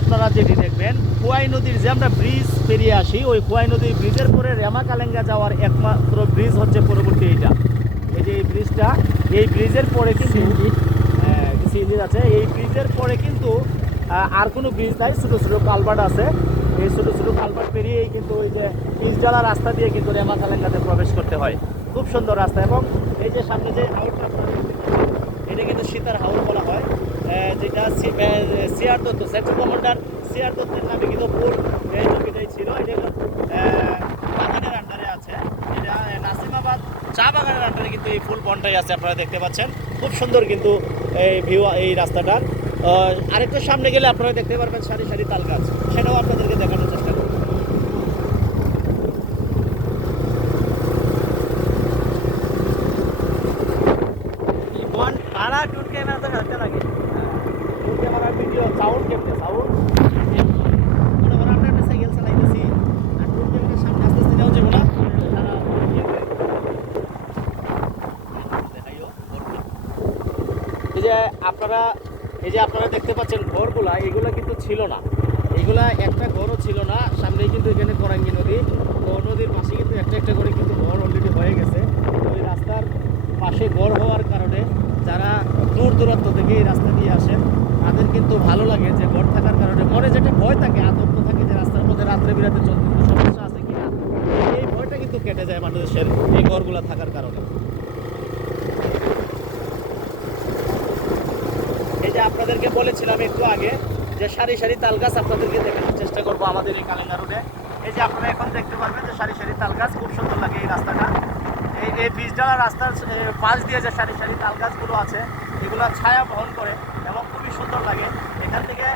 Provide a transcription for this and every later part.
আপনারা যেটি দেখবেন খোয়াই নদীর যে আমরা ব্রিজ পেরিয়ে আসি, ওই খোয়াই নদীর ব্রিজের পরে রেমাকালেঙ্গা যাওয়ার একমাত্র ব্রিজ হচ্ছে পরবর্তী এইটা। এই যে এই ব্রিজটা, এই ব্রিজের পরে কিন্তু সিএনজি আছে। এই ব্রিজের পরে কিন্তু আর কোনো ব্রিজ নাই, ছোটো ছোটো কালভার্ট আছে। এই ছোটো ছোটো কালভার্ট পেরিয়েই কিন্তু ওই যে ইসডালা রাস্তা দিয়ে কিন্তু রেমাকালেঙ্গাতে প্রবেশ করতে হয়। খুব সুন্দর রাস্তা। এবং এই যে সামনে যে হাউসটা, এটা কিন্তু সীতার হাউস বলা হয়, যেটা CR Dutta, sector commander CR দত্তের নামে কিন্তু ফুল এই জমিটাই ছিল। এটা বাগানের আন্ডারে আছে, এটা নাসিমাবাদ চা বাগানের আন্ডারে কিন্তু এই ফুল বনটাই আছে। আপনারা দেখতে পাচ্ছেন খুব সুন্দর কিন্তু এই ভিউ এই রাস্তাটার। আরেকটু সামনে গেলে আপনারা দেখতে পারবেন সারি সারি তাল গাছ, সেটাও আপনাদেরকে দেখানোর চেষ্টা করব। ভাড়া টুট ক্যামেরা তো হাতে লাগে। টুট ক্যামেরা ভিডিও সাউন্ড কেমনে সাউন্ড মনে করেন আমরা একটা সাইকেল চালাইতেছি আর টুট ক্যামেরার সামনে আস্তে আস্তে যাওয়া যাবে না। এই যে আপনারা দেখতে পাচ্ছেন ঘরগুলা, এগুলা কিন্তু ছিল না, এগুলা একটা ঘরও ছিল না। সামনেই কিন্তু এখানে করাঙ্গি নদী, তো নদীর পাশে কিন্তু একটা একটা করে কিন্তু ঘর অলরেডি হয়ে গেছে। ওই রাস্তার পাশে ঘর হওয়ার কারণে যারা দূর দূরান্ত থেকে এই রাস্তা দিয়ে আসেন তাদের কিন্তু ভালো লাগে যে ঘর থাকার কারণে। মনে যেটা ভয় থাকে, আতঙ্ক থাকে যে রাস্তার মধ্যে রাত্রে বিরাতে চলতে সমস্যা আছে কিনা, এই ভয়টা কিন্তু কেটে যায় মানুষের এই ঘরগুলা থাকার কারণে। এই যে আপনাদেরকে বলেছিলাম একটু আগে যে সারি সারি তাল গাছ আপনাদেরকে দেখানোর চেষ্টা করবো আমাদের এই কালেঙ্গা রোডে। এই যে আপনারা এখন দেখতে পারবেন যে সারি সারি তাল গাছ, খুব সুন্দর লাগে এই রাস্তাটা। এই বীজডালা রাস্তার পাশ দিয়ে যে সারি সারি তাল গাছগুলো আছে, এগুলো ছায়া বহন করে এবং খুবই সুন্দর লাগে। এখান থেকে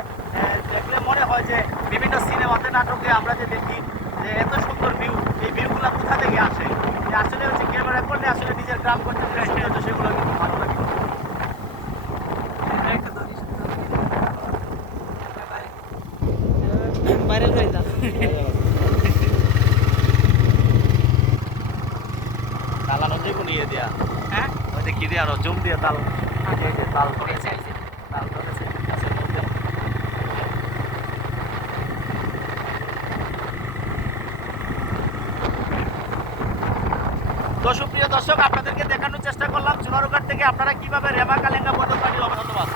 দেখলে মনে হয় যে বিভিন্ন সিনেমাতে নাটকে আমরা যে দেখি যে এত সুন্দর ভিউ, এই ভিউগুলো কোথা থেকে আসে, যে আসলে হচ্ছে ক্যামেরা করলে আসলে নিজের গ্রাম করতে সেগুলো কিন্তু ভালো লাগে। ভাইরাল হয়ে যান। তালানো যে কোনো ইয়ে দেয়া, হ্যাঁ ওই যে কি দেয়া জুম দিয়ে তাল, এই যে তাল ধরেছে, আইছে। তাল ধরেছে গাছের মধ্যে। তো সুপ্রিয় দর্শক, আপনাদেরকে দেখানোর চেষ্টা করলাম চুনারুঘাট থেকে আপনারা কিভাবে রেমাকালেঙ্গা পর্যন্ত ধন্যবাদ।